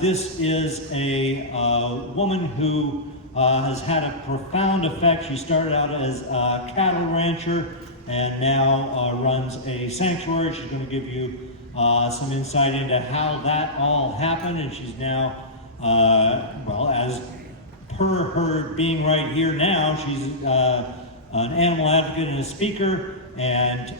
This is a woman who has had a profound effect. She started out as a cattle rancher and now runs a sanctuary. She's going to give you some insight into how that all happened, and she's now, well, as per her being right here now, she's an animal advocate and a speaker. And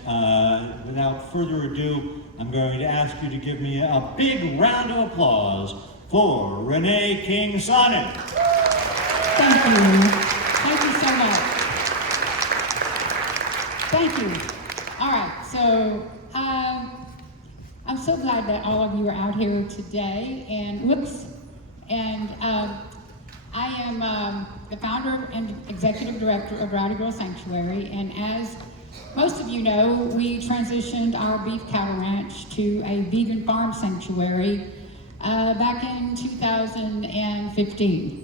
without further ado, I'm going to ask you to give me a big round of applause for Renée King-Sonnen. Thank you. Thank you so much. Thank you. All right, so I'm so glad that all of you are out here today. And I am the founder and executive director of Rowdy Girl Sanctuary. And as most of you know, we transitioned our beef cattle ranch to a vegan farm sanctuary back in 2015.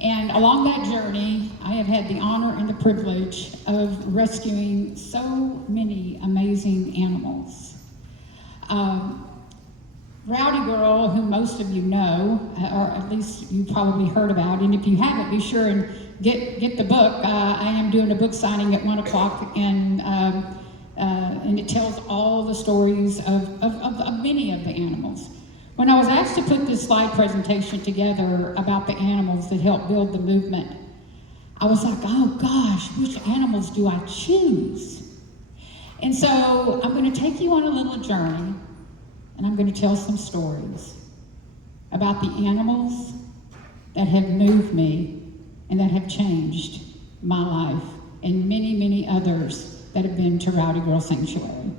And along that journey, I have had the honor and the privilege of rescuing so many amazing animals. Rowdy Girl, who most of you know, or at least you probably heard about, and if you haven't, be sure and get the book. I am doing a book signing at 1 o'clock, and it tells all the stories of many of the animals. When I was asked to put this slide presentation together about the animals that helped build the movement, I was like, oh gosh, which animals do I choose? And so I'm going to take you on a little journey, and I'm going to tell some stories about the animals that have moved me and that have changed my life, and many, many others that have been to Rowdy Girl Sanctuary.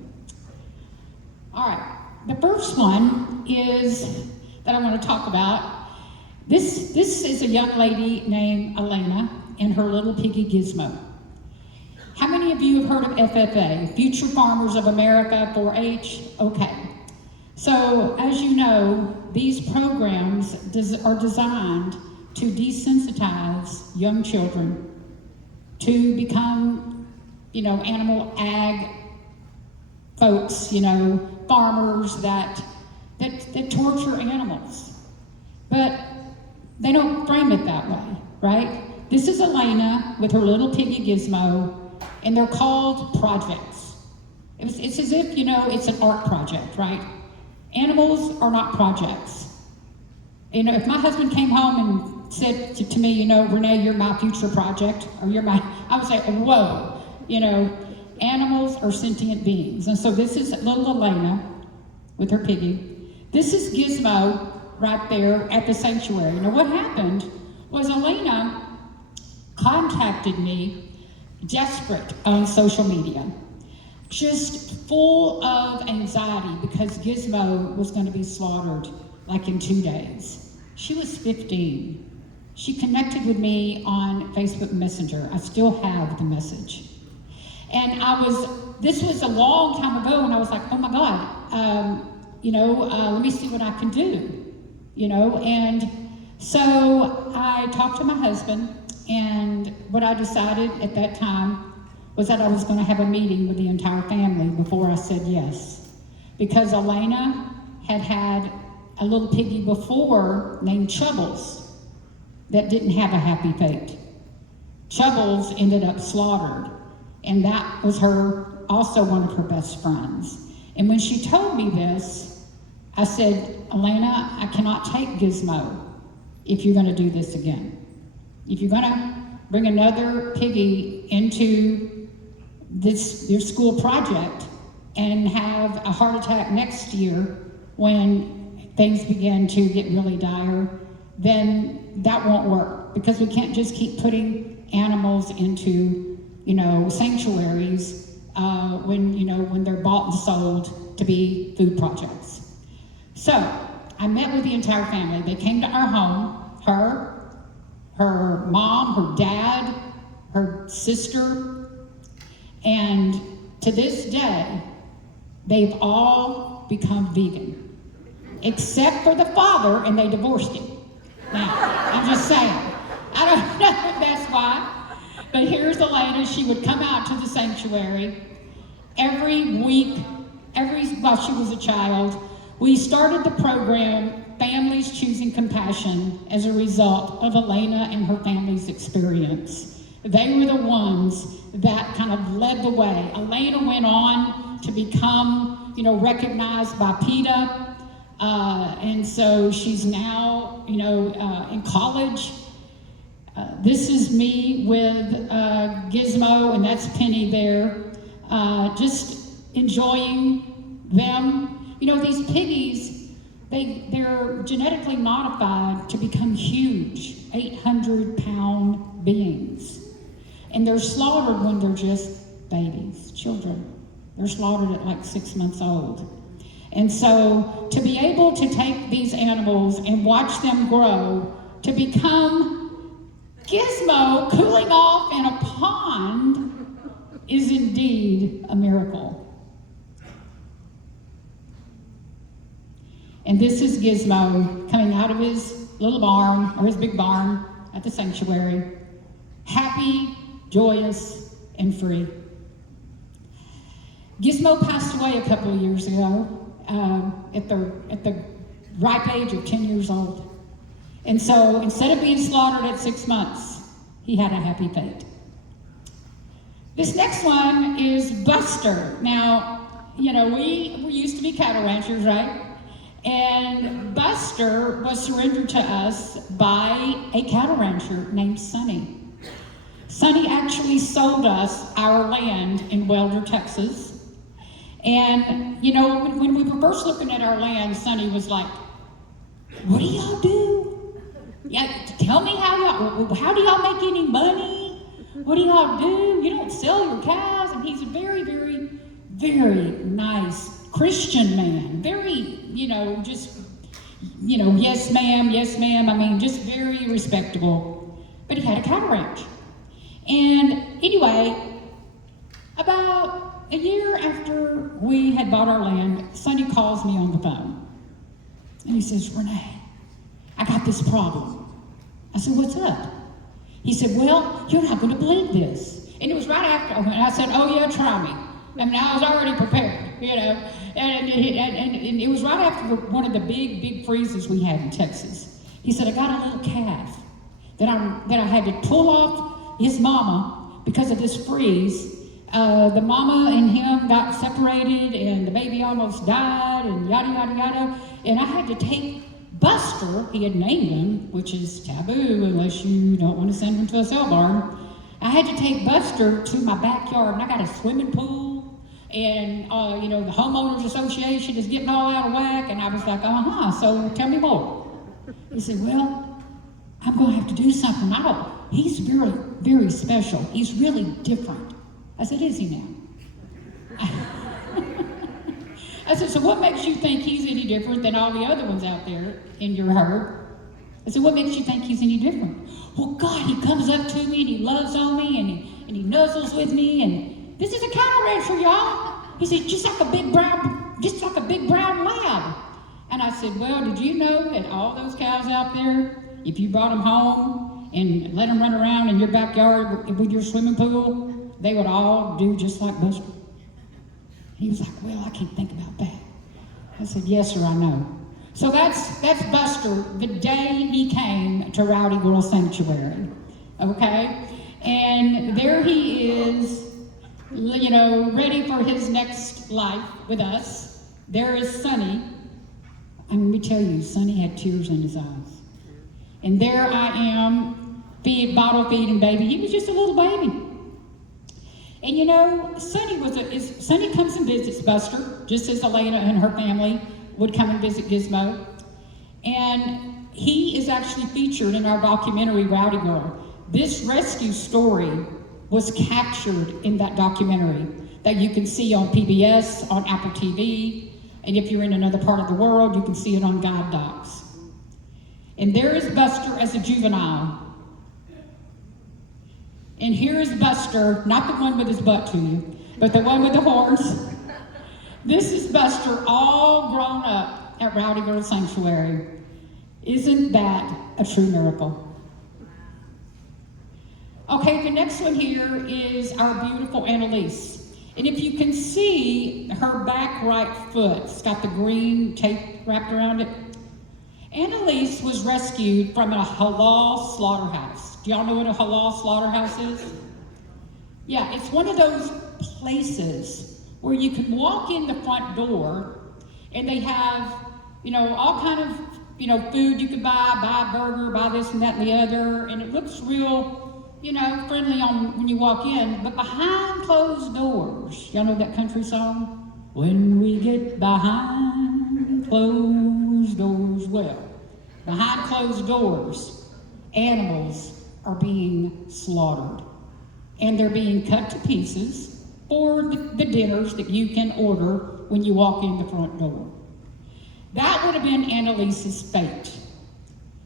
All right, the first one is that I want to talk about. This is a young lady named Elena and her little piggy Gizmo. How many of you have heard of FFA, Future Farmers of America, 4-H? Okay. So, as you know, these programs are designed to desensitize young children to become, animal ag folks, farmers that torture animals. But they don't frame it that way, right? This is Elena with her little piggy Gizmo, and they're called projects. It's as if, it's an art project, right? Animals are not projects. If my husband came home and said to me, Renee, you're my future project, or I would say, whoa, animals are sentient beings. And so this is little Elena with her piggy. This is Gizmo right there at the sanctuary. Now what happened was Elena contacted me desperate on social media, just full of anxiety because Gizmo was going to be slaughtered like in 2 days. She was 15. She connected with me on Facebook Messenger. I still have the message. And this was a long time ago, and I was like, oh my God, let me see what I can do, And so I talked to my husband, and what I decided at that time was that I was going to have a meeting with the entire family before I said yes. Because Elena had a little piggy before named Chubbles that didn't have a happy fate. Chubbles ended up slaughtered, and that was also one of her best friends. And when she told me this, I said, Elena, I cannot take Gizmo if you're going to do this again. If you're going to bring another piggy into your school project and have a heart attack next year when things begin to get really dire, then that won't work, because we can't just keep putting animals into, sanctuaries when they're bought and sold to be food projects. So I met with the entire family. They came to our home, her mom, her dad, her sister, and to this day, they've all become vegan, except for the father, and they divorced him. Now, I'm just saying, I don't know if that's why, but here's Elena. She would come out to the sanctuary every week, while she was a child. We started the program, Family compassion as a result of Elena and her family's experience. They were the ones that kind of led the way. Elena went on to become, recognized by PETA, and so she's now, in college. This is me with Gizmo, and that's Penny there, just enjoying them. These piggies, they're genetically modified to become huge, 800-pound beings. And they're slaughtered when they're just babies, children. They're slaughtered at like 6 months old. And so to be able to take these animals and watch them grow to become Gizmo cooling off in a pond is indeed a miracle. And this is Gizmo coming out of his little barn, or his big barn at the sanctuary, happy, joyous, and free. Gizmo passed away a couple of years ago at the ripe age of 10 years old. And so instead of being slaughtered at 6 months, he had a happy fate. This next one is Buster. Now, we used to be cattle ranchers, right? And Buster was surrendered to us by a cattle rancher named Sonny. Sonny actually sold us our land in Welder, Texas. And, when we were first looking at our land, Sonny was like, "What do y'all do? Yeah, tell me how do y'all make any money? What do y'all do? You don't sell your cows." And he's a very, very, very nice Christian man. Very, yes ma'am. I mean, just very respectable. But he had a cattle ranch. And anyway, about a year after we had bought our land, Sonny calls me on the phone. And he says, "Renee, I got this problem." I said, "What's up?" He said, "Well, you're not going to believe this." And it was right after, and I said, "Oh yeah, try me." I mean, I was already prepared, And it was right after one of the big freezes we had in Texas. He said, "I got a little calf that I had to pull off his mama because of this freeze. The mama and him got separated, and the baby almost died, and yada, yada, yada. And I had to take Buster," he had named him, which is taboo unless you don't want to send him to a sale barn. "I had to take Buster to my backyard, and I got a swimming pool, and the homeowners association is getting all out of whack." And I was like, "So tell me more." He said, "Well, I'm going to have to do something. He's very, very special. He's really different." I said, "Is he now?" I said, "So what makes you think he's any different than all the other ones out there in your herd?" I said, "What makes you think he's any different?" "Well, God, he comes up to me and he loves on me and he nuzzles with me, and this is a cattle rancher, y'all." He said, just like a big brown lab." And I said, "Well, did you know that all those cows out there, if you brought them home and let them run around in your backyard with your swimming pool, they would all do just like Buster?" He was like, "Well, I can't think about that." I said, "Yes, sir, I know." So that's Buster the day he came to Rowdy Girl Sanctuary, okay? And there he is, ready for his next life with us. There is Sonny. And let me tell you, Sonny had tears in his eyes. And there I am, bottle feeding baby. He was just a little baby. And Sonny comes and visits Buster, just as Elena and her family would come and visit Gizmo. And he is actually featured in our documentary, Rowdy Girl. This rescue story was captured in that documentary that you can see on PBS, on Apple TV, and if you're in another part of the world, you can see it on Guide Docs. And there is Buster as a juvenile. And here is Buster, not the one with his butt to you, but the one with the horns. This is Buster all grown up at Rowdy Girl Sanctuary. Isn't that a true miracle? Okay, the next one here is our beautiful Anelise. And if you can see her back right foot, it's got the green tape wrapped around it. Anelise was rescued from a halal slaughterhouse. Do y'all know what a halal slaughterhouse is? Yeah, it's one of those places where you can walk in the front door and they have, all kind of, food you could buy a burger, buy this and that and the other, and it looks real, friendly when you walk in, but behind closed doors, y'all know that country song? When we get behind closed doors, well, behind closed doors, animals are being slaughtered, and they're being cut to pieces for the dinners that you can order when you walk in the front door. That would have been Anelise's fate.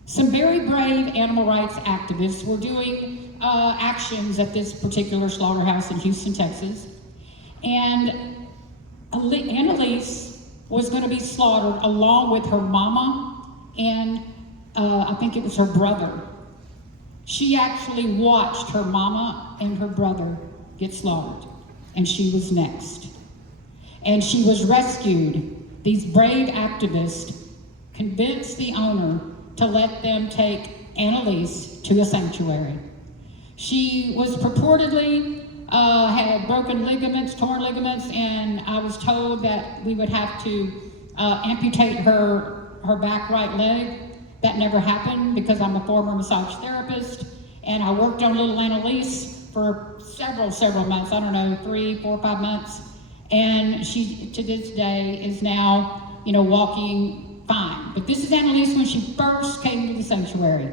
Some very brave animal rights activists were doing actions at this particular slaughterhouse in Houston, Texas, and Anelise was going to be slaughtered along with her mama and I think it was her brother. She actually watched her mama and her brother get slaughtered, and she was next. And she was rescued. These brave activists convinced the owner to let them take Anelise to a sanctuary. She was purportedly had broken ligaments, torn ligaments, and I was told that we would have to amputate her back right leg. That never happened because I'm a former massage therapist, and I worked on little Anelise for several months, I don't know, 3, 4, 5 months, and she, to this day, is now, walking fine. But this is Anelise when she first came to the sanctuary.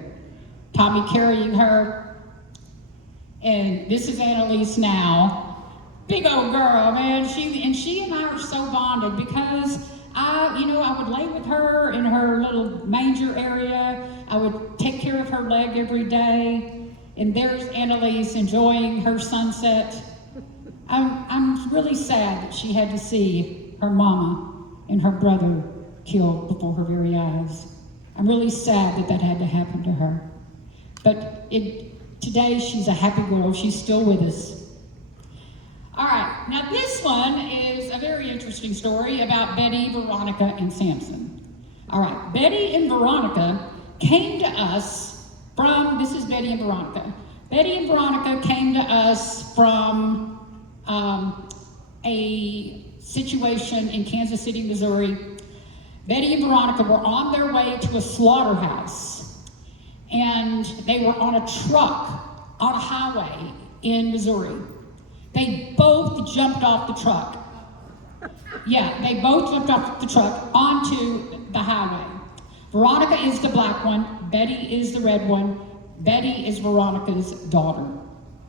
Tommy carrying her, and this is Anelise now. Big old girl, man. She and I are so bonded because I would lay with her in her little manger area. I would take care of her leg every day. And there's Anelise enjoying her sunset. I'm really sad that she had to see her mama and her brother killed before her very eyes. I'm really sad that had to happen to her. But today she's a happy girl. She's still with us. All right, now this one is a very interesting story about Betty, Veronica, and Samson. All right, Betty and Veronica came to us from, this is Betty and Veronica. Betty and Veronica came to us from a situation in Kansas City, Missouri. Betty and Veronica were on their way to a slaughterhouse, and they were on a truck on a highway in Missouri. They both jumped off the truck. Yeah, they both jumped off the truck onto the highway. Veronica is the black one, Betty is the red one. Betty is Veronica's daughter.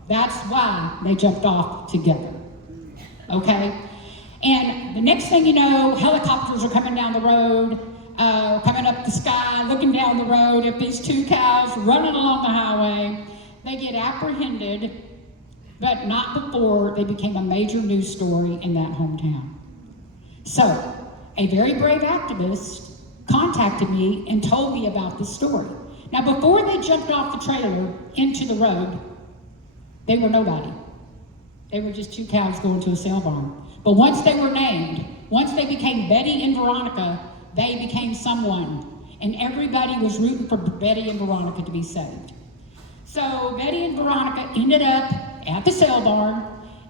That's why they jumped off together, okay? And the next thing you know, helicopters are coming down the road, coming up the sky, looking down the road at these two cows running along the highway. They get apprehended, but not before they became a major news story in that hometown. So, a very brave activist contacted me and told me about this story. Now, before they jumped off the trailer into the road, they were nobody. They were just two cows going to a sale barn. But once they were named, once they became Betty and Veronica, they became someone. And everybody was rooting for Betty and Veronica to be saved. So Betty and Veronica ended up at the sale barn,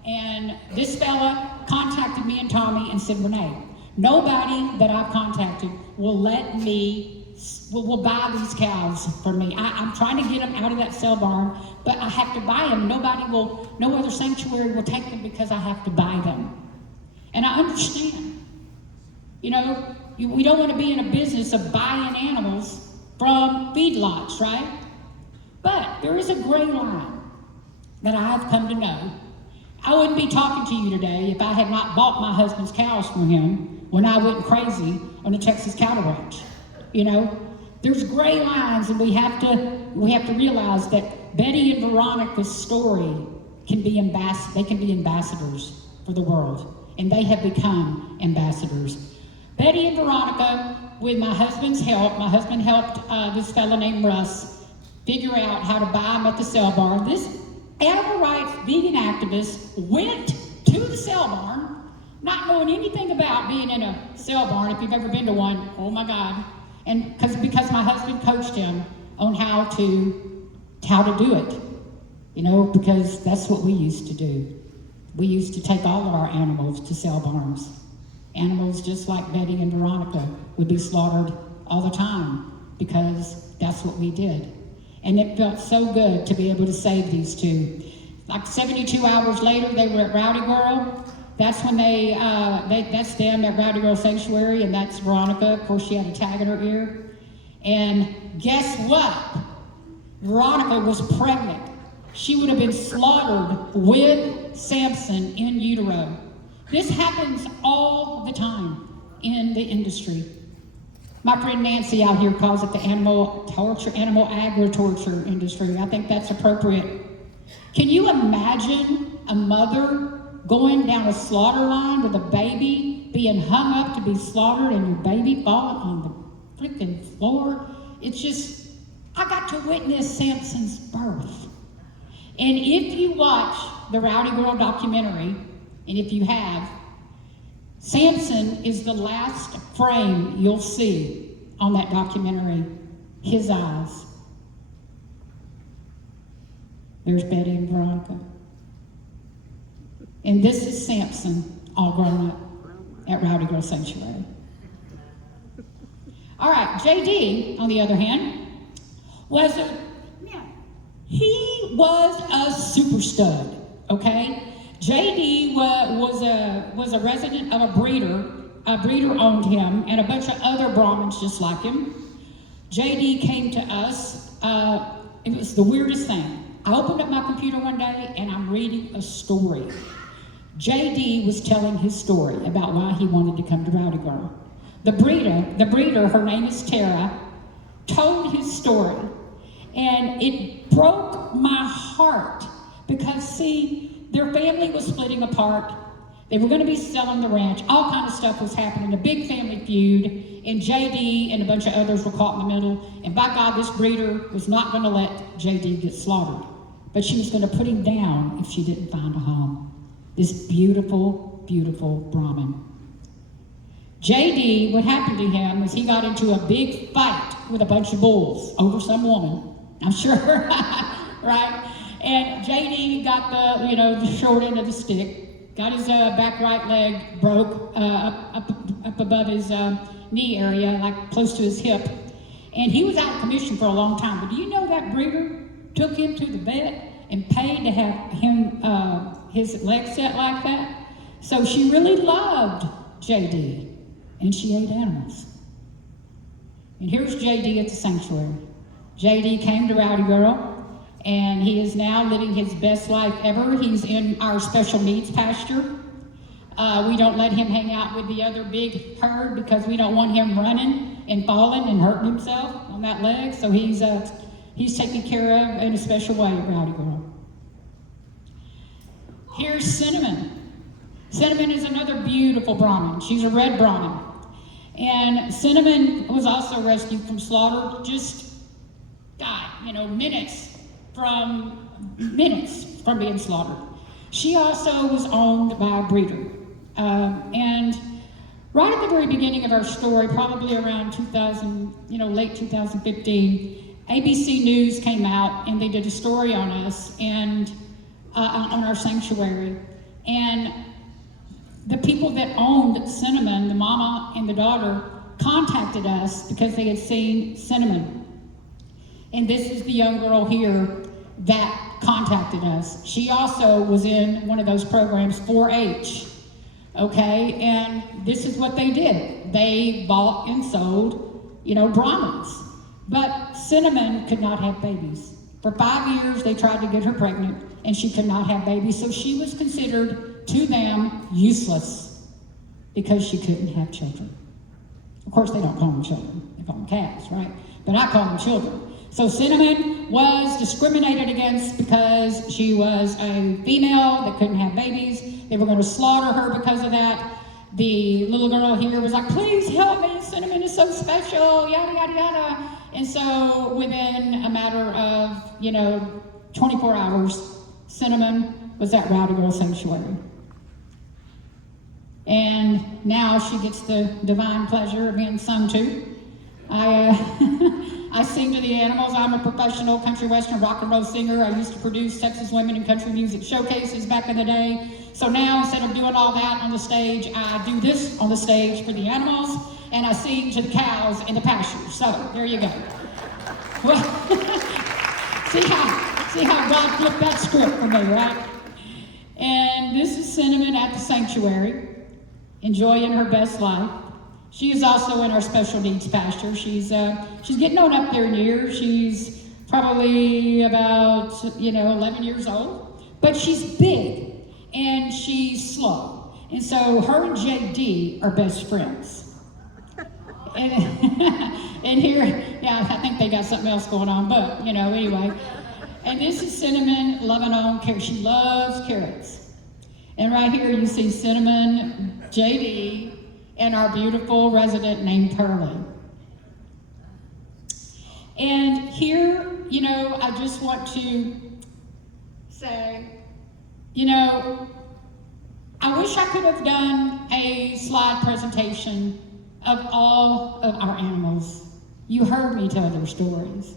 and this fella contacted me and Tommy and said, Renee, nobody that I've contacted will let me, will buy these cows for me. I'm trying to get them out of that sale barn, but I have to buy them. No other sanctuary will take them because I have to buy them. And I understand. We don't want to be in a business of buying animals from feedlots, right? But there is a gray line that I have come to know. I wouldn't be talking to you today if I had not bought my husband's cows from him when I went crazy on the Texas cattle ranch. There's gray lines, and we have to realize that Betty and Veronica's story can be ambassadors for the world, and they have become ambassadors. Betty and Veronica, with my husband's help, my husband helped this fella named Russ figure out how to buy them at the sale barn. This animal rights vegan activist went to the sale barn, not knowing anything about being in a sale barn. If you've ever been to one, oh my God. And because my husband coached him on how to do it, you know, because that's what we used to do. We used to take all of our animals to sale barns. Animals just like Betty and Veronica would be slaughtered all the time because that's what we did. And it felt so good to be able to save these two. Like 72 hours later, they were at Rowdy Girl. That's when that's them at Rowdy Girl Sanctuary, and that's Veronica. Of course, she had a tag in her ear. And guess what? Veronica was pregnant. She would have been slaughtered with Samson in utero. This happens all the time in the industry. My friend Nancy out here calls it the animal agri-torture industry. I think that's appropriate. Can you imagine a mother going down a slaughter line with a baby being hung up to be slaughtered and your baby falling on the freaking floor? It's just, I got to witness Samson's birth. And if you watch the Rowdy Girl documentary, and if you have, Samson is the last frame you'll see on that documentary, his eyes. There's Betty and Veronica. And this is Samson, all grown up at Rowdy Girl Sanctuary. All right, JD, on the other hand, was a super stud, okay? JD was a resident of a breeder. A breeder owned him, and a bunch of other Brahmins just like him. JD came to us. It was the weirdest thing. I opened up my computer one day, and I'm reading a story. JD was telling his story about why he wanted to come to Rowdy Girl. The breeder, her name is Tara, told his story, and it broke my heart because, see, their family was splitting apart. They were going to be selling the ranch. All kind of stuff was happening, a big family feud, and JD and a bunch of others were caught in the middle, and by God, this breeder was not going to let JD get slaughtered, but she was going to put him down if she didn't find a home. This beautiful, beautiful Brahmin. JD, what happened to him was he got into a big fight with a bunch of bulls over some woman, I'm sure, right? And JD got the short end of the stick. Got his back right leg broke up above his knee area, like close to his hip. And he was out of commission for a long time. But do you know that breeder took him to the vet and paid to have him his leg set like that? So she really loved JD, and she ate animals. And here's JD at the sanctuary. JD came to Rowdy Girl, and he is now living his best life ever. He's in our special needs pasture. We don't let him hang out with the other big herd because we don't want him running and falling and hurting himself on that leg. So he's taken care of in a special way at Rowdy Girl. Here's Cinnamon. Cinnamon is another beautiful Brahmin. She's a red Brahmin. And Cinnamon was also rescued from slaughter, just died, minutes from being slaughtered. She also was owned by a breeder. And right at the very beginning of our story, probably around 2000, late 2015, ABC News came out and they did a story on us and on our sanctuary. And the people that owned Cinnamon, the mama and the daughter, contacted us because they had seen Cinnamon. And this is the young girl here that contacted us. She also was in one of those programs, 4-H, okay? And this is what they did. They bought and sold, Brahmins. But Cinnamon could not have babies. For 5 years, they tried to get her pregnant, and she could not have babies, so she was considered, to them, useless because she couldn't have children. Of course, they don't call them children. They call them calves, right? But I call them children. So Cinnamon was discriminated against because she was a female that couldn't have babies. They were going to slaughter her because of that. The little girl here was like, please help me, Cinnamon is so special, yada, yada, yada. And so within a matter of, 24 hours, Cinnamon was at Rowdy Girl Sanctuary. And now she gets the divine pleasure of being sung to. I sing to the animals. I'm a professional country western rock and roll singer. I used to produce Texas women in country music showcases back in the day. So now, instead of doing all that on the stage, I do this on the stage for the animals, and I sing to the cows in the pasture. So there you go. Well, see how God flipped that script for me, right? And this is Cinnamon at the sanctuary, enjoying her best life. She is also in our special needs pasture. She's getting on up there in years. She's probably about 11 years old, but she's big and she's slow. And so her and JD are best friends. And here, yeah, I think they got something else going on, but anyway. And this is Cinnamon loving on carrots. She loves carrots. And right here you see Cinnamon, JD, and our beautiful resident named Pearlie. And here, I just want to say, I wish I could have done a slide presentation of all of our animals. You heard me tell their stories.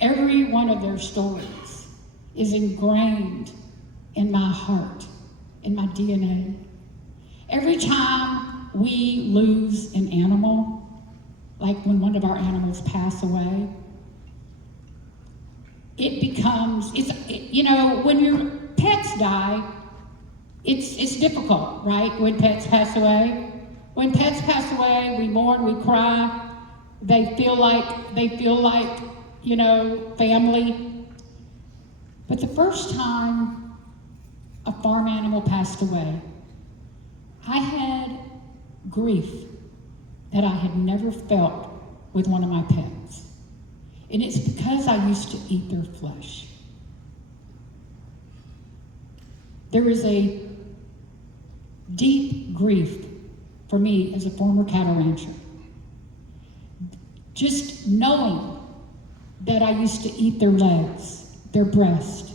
Every one of their stories is ingrained in my heart, in my DNA. Every time we lose an animal, like when one of our animals pass away, it becomes, when your pets die, it's difficult, right? When pets pass away. When pets pass away, we mourn, we cry. They feel like, family. But the first time a farm animal passed away, I had grief that I had never felt with one of my pets. And it's because I used to eat their flesh. There is a deep grief for me as a former cattle rancher. Just knowing that I used to eat their legs, their breast,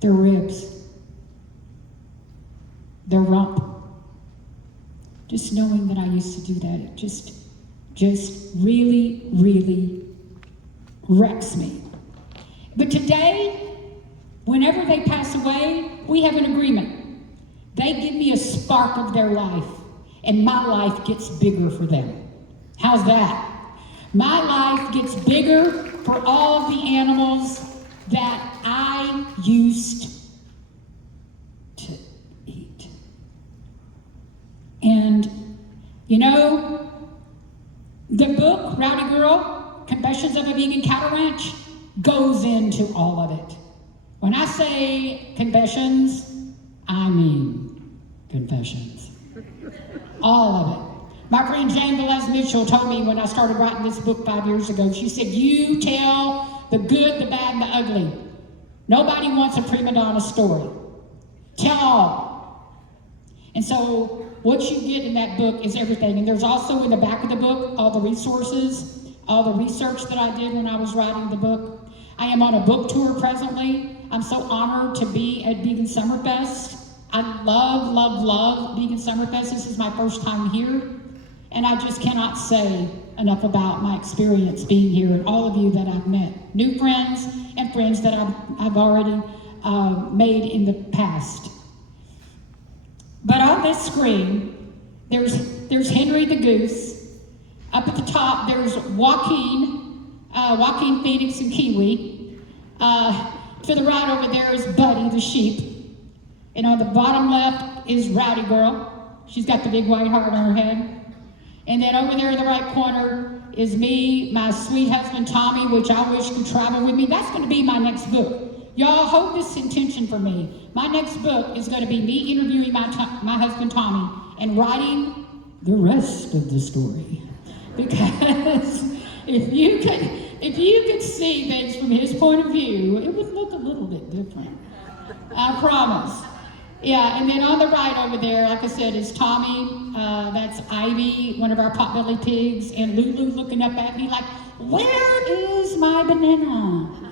their ribs, their rump. Just knowing that I used to do that, it just really, really wrecks me. But today, whenever they pass away, we have an agreement. They give me a spark of their life, and my life gets bigger for them. How's that? My life gets bigger for all of the animals that I used to eat. And, the book, Rowdy Girl, Confessions of a Vegan Cattle Ranch, goes into all of it. When I say confessions, I mean confessions. All of it. My friend Jane Velez Mitchell told me when I started writing this book 5 years ago, she said, you tell the good, the bad, and the ugly. Nobody wants a prima donna story. Tell all. And so what you get in that book is everything. And there's also in the back of the book all the resources, all the research that I did when I was writing the book. I am on a book tour presently. I'm so honored to be at Vegan Summerfest. I love, love, love Vegan Summerfest. This is my first time here. And I just cannot say enough about my experience being here and all of you that I've met. New friends and friends that I've already made in the past. But on this screen, there's Henry the Goose. Up at the top, there's Joaquin Phoenix and Kiwi. To the right over there is Buddy the sheep. And on the bottom left is Rowdy Girl. She's got the big white heart on her head. And then over there in the right corner is me, my sweet husband Tommy, which I wish could travel with me. That's going to be my next book. Y'all hold this intention for me. My next book is going to be me interviewing my husband Tommy and writing the rest of the story. Because if you could see things from his point of view, it would look a little bit different. I promise. Yeah, and then on the right over there, like I said, is Tommy. That's Ivy, one of our potbelly pigs, and Lulu looking up at me like, where is my banana?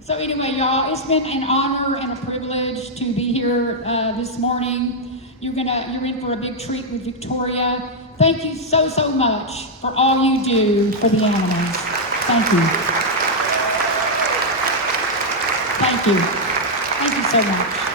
So anyway, y'all, it's been an honor and a privilege to be here this morning. You're in for a big treat with Victoria. thank you so, so much for all you do for the animals. Thank you. Thank you. Thank you so much.